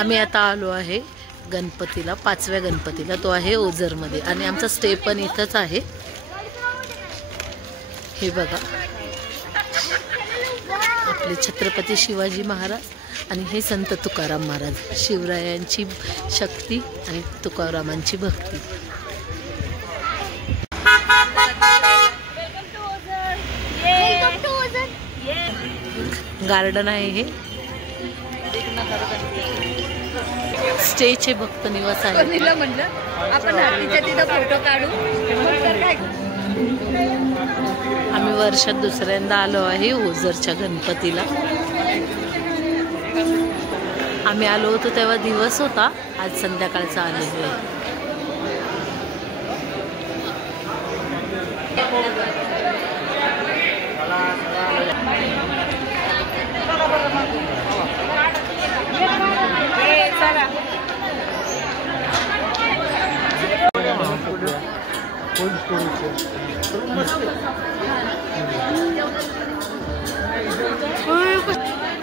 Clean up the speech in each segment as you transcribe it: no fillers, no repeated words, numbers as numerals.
आम्ही आता आलो आहे गणपतीला, 5व्या गणपतीला. तो आहे ओझरमध्ये आणि आमचा स्टे पण इथंच आहे. हे बघा, आपले छत्रपती शिवाजी महाराज आणि हे संत तुकाराम महाराज. शिवरायांची शक्ती आणि तुकारामांची भक्ती. गार्डन आहे हे. स्टेचे भक्त निवास आहे. म्हणलं आपण हत्तीच्या तिथं फोटो काढू. आम्ही वर्षात दुसऱ्यांदा आलो आहे ओझरच्या गणपतीला. आम्ही आलो होतो तेव्हा दिवस होता, आज संध्याकाळचा आलेलो आहे.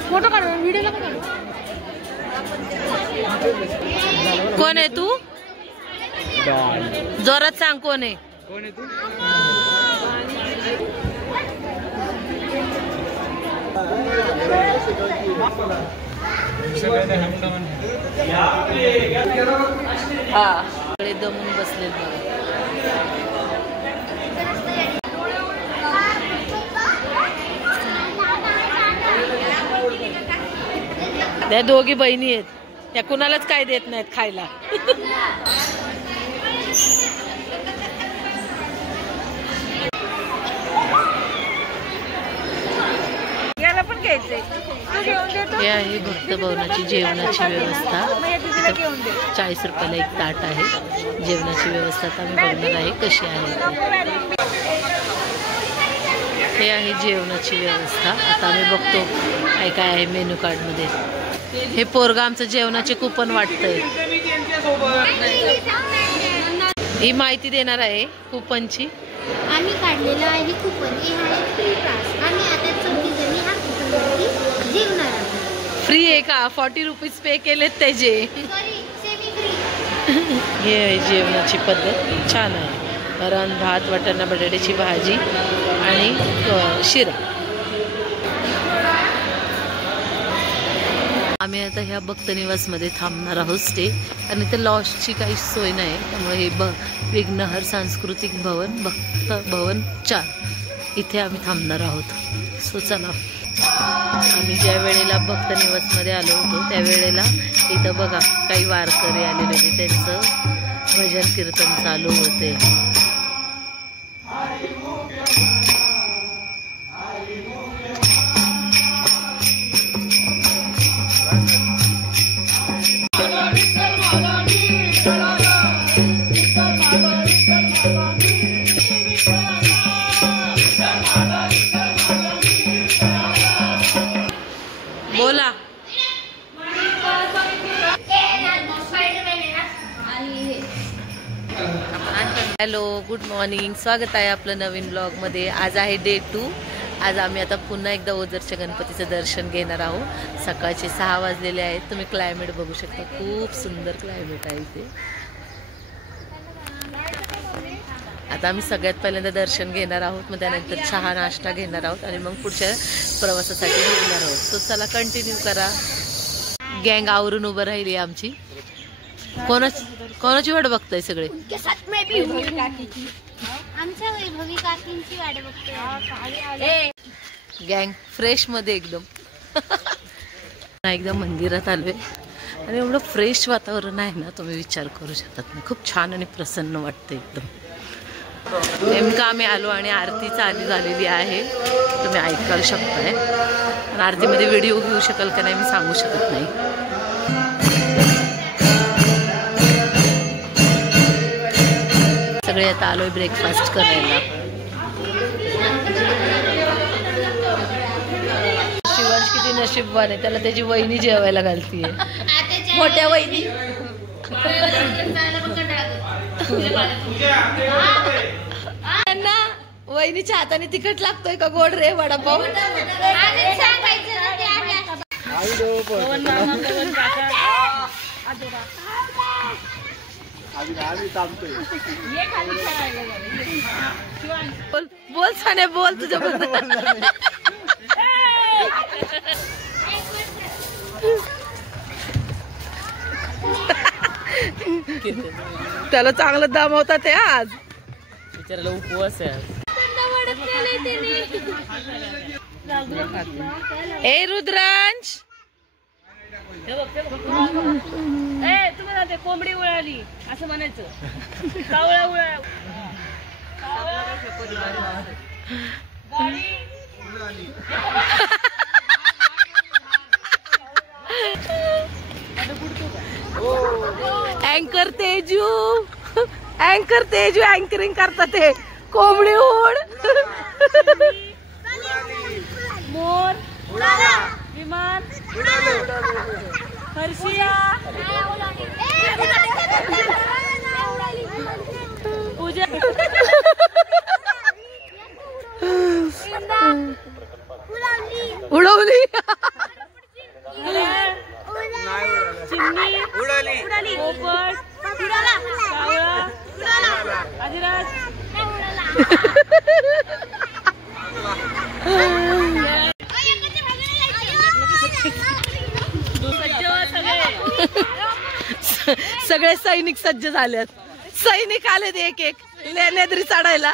फोटो काढू, व्हिडिओ नको काढू. कोण आहे तू? जोरात सांग कोण आहे. सगळे दमून बसले. त्या दोघी बहिणी आहेत, त्या कुणालाच काय देत नाहीत खायला. याला पण घ्यायचंय. हे आहे भक्त भवनाची जेवणाची व्यवस्था. 40 रुपयाला एक ताट आहे. जेवणाची व्यवस्था आता आम्ही बघणार आहे कशी आहे. हे आहे जेवणाची व्यवस्था. आता आम्ही बघतो काय काय आहे मेनू कार्ड मध्ये. हे पोरगा आमचं जेवणाचे कुपन वाटतंय. ही माहिती देणार आहे कुपनची. आम्ही काढलेला आहे कुपन. हे आहे फ्री पास. आम्ही आता 14 जणी हा कुपनवरती जेवणार आहोत. फ्री आहे का? 40 रुपीज पे केलेत त्याचे. Sorry, semi free. हे आहे जेवणाची पद्धत. छान आहे. वरण भात, वाटाणा बटाट्याची भाजी आणि शिरा. आम्ही आता ह्या भक्त निवासमध्ये थांबणार आहोत स्टे. आणि इथे लॉजची काही सोय नाही, त्यामुळे हे विघ्नहर सांस्कृतिक भवन भक्त भवन 4 इथे आम्ही थांबणार आहोत. सो चला. आम्ही ज्या वेळेला भक्त निवासमध्ये आलो होतो त्यावेळेला इथं बघा काही वारकरी आलेले होते, त्यांचं भजन कीर्तन चालू होते. बोला. Hello, good morning. स्वागत आहे आपलं नवीन ब्लॉगमध्ये. आज आहे डे 2. आज आम्ही आता पुन्हा एकदा ओझरच्या गणपतीचं दर्शन घेणार आहोत. सकाळचे 6 वाजलेले आहेत. तुम्ही क्लायमेट बघू शकता, खूप सुंदर क्लायमेट आहे इथे. आता आम्ही सगळ्यात पहिल्यांदा दर्शन घेणार आहोत, मग त्यानंतर चहा नाश्ता घेणार आहोत आणि मग पुढच्या प्रवासासाठी निघणार आहोत. तो चला कंटिन्यू करा. गँग आवरून उभं राहिली आमची. कोणाची वाट बघताय सगळे? गँग फ्रेश मध्ये एकदम. एकदम मंदिरात आलोय आणि एवढं फ्रेश वातावरण आहे ना, तुम्ही विचार करू शकत नाही. खूप छान आणि प्रसन्न वाटतं एकदम. नेमकं आम्ही आलो आणि आरती चालू झालेली आहे, तुम्ही ऐकायला शकताय. पण आरतीमध्ये व्हिडिओ घेऊ शकाल का नाही मी सांगू शकत नाही. सगळे आता आलोय ब्रेकफास्ट करायला. शिवांश किती नशीबवान आहे, त्याला त्याची वहिनी जेवायला घालतीये. मोठ्या वहिनी. त्यांना वहिनीच्या हाताने तिखट लागतोय का गोड रे वडापाव? बोल बोल साने बोल तुझ्या त्याला चांगलं दमवतात ते आज बिचाराला उपवास आहे ए रुद्रांश तुम्हाला ते कोंबडी उळाली असं म्हणायचं कावळा उळा अँकर तेजू अँकरिंग करतात ते कोंबडी उड मोर विमान हर्षिया पूजा उडवली चिमणी उडाली पोपट कावळा अधिराज सगळे सैनिक सज्ज झालेत सैनिक आलेत एक एक लेण्याद्री चढायला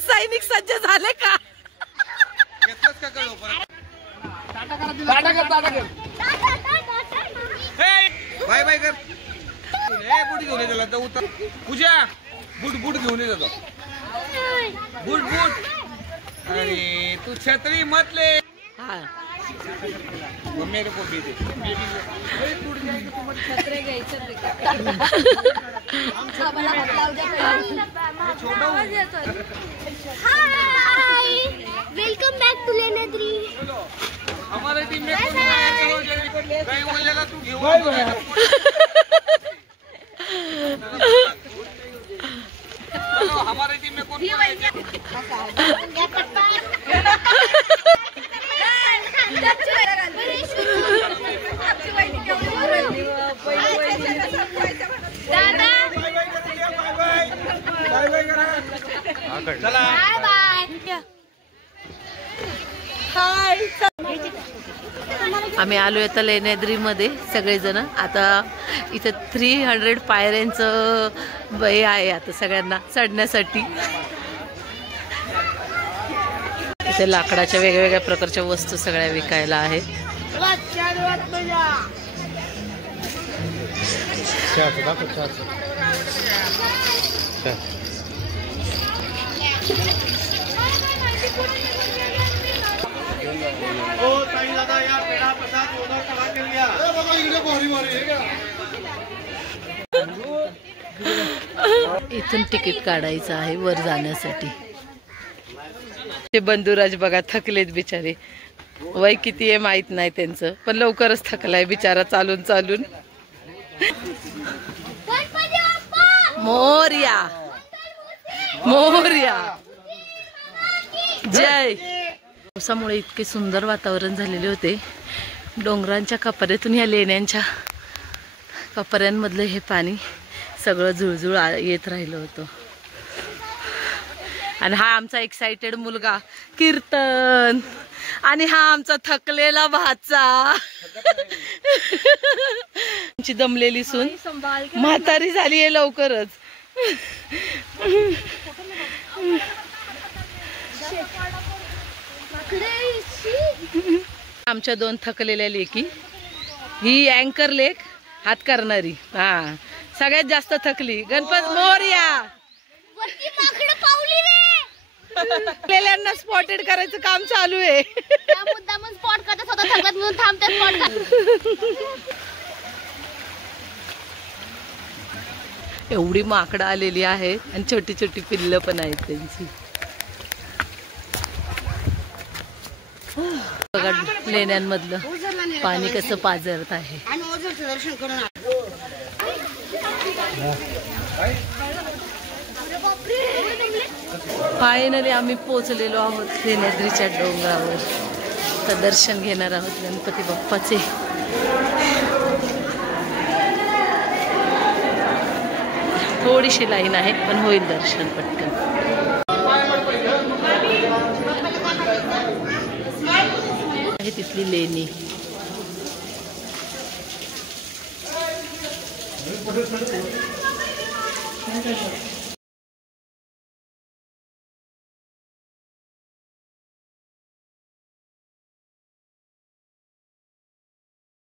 सैनिक सज्ज झाले का बाय बाय कर बूट घेऊन ये त्याला उतर पूजा बूट घेऊन ये जातो बूट अरे तू छत्री मत ले मेरे को भी दे छत्रे घ्यायचं वेलकम बैक टू लेण्याद्री हमारे टीम में कौन कहीं हो जाएगा तू हमारे टीम में कौन आम्ही आलोय आता लेण्याद्री मध्ये सगळेजण आता इथे 300 पायऱ्यांचं हे आहे आता सगळ्यांना चढण्यासाठी इथे लाकडाच्या वेगवेगळ्या प्रकारच्या वस्तू सगळ्या विकायला आहेत इथून तिकीट काढायचं आहे वर जाण्यासाठी ते बंधुराज बघा थकलेत बिचारे वय किती आहे माहित नाही त्यांचं पण लवकरच थकलाय बिचारा चालून चालून मोरया मोरया जय पावसामुळे इतके सुंदर वातावरण झालेले होते डोंगरांच्या कपऱ्यातून या लेण्यांच्या कपऱ्यांमधलं हे पाणी सगळं झुळझुळ येत राहिलं होतं आणि हा आमचा एक्साइटेड मुलगा कीर्तन आणि हा आमचा थकलेला भाचा आमची दमलेली सून म्हातारी झाली आहे लवकरच आमच्या 2 थकलेल्या लेकी ही अँकर लेक हात करणारी हा सगळ्यात जास्त थकली गणपत मोरया थकलेल्यांना स्पॉटेड करायचं काम चालू आहे एवढी माकडं आलेली आहेत आणि छोटी छोटी पिल्लं पण आहेत त्यांची बघा लेण्यांमधलं पाणी कसं पाझरत आहे फायनली आम्ही पोहोचलेलो आहोत लेण्याद्रीच्या डोंगरावर आता दर्शन घेणार आहोत गणपती बाप्पाचे. थोडीशी लाईन आहे पण होईल दर्शन पटकन. आहे तिथली लेणी.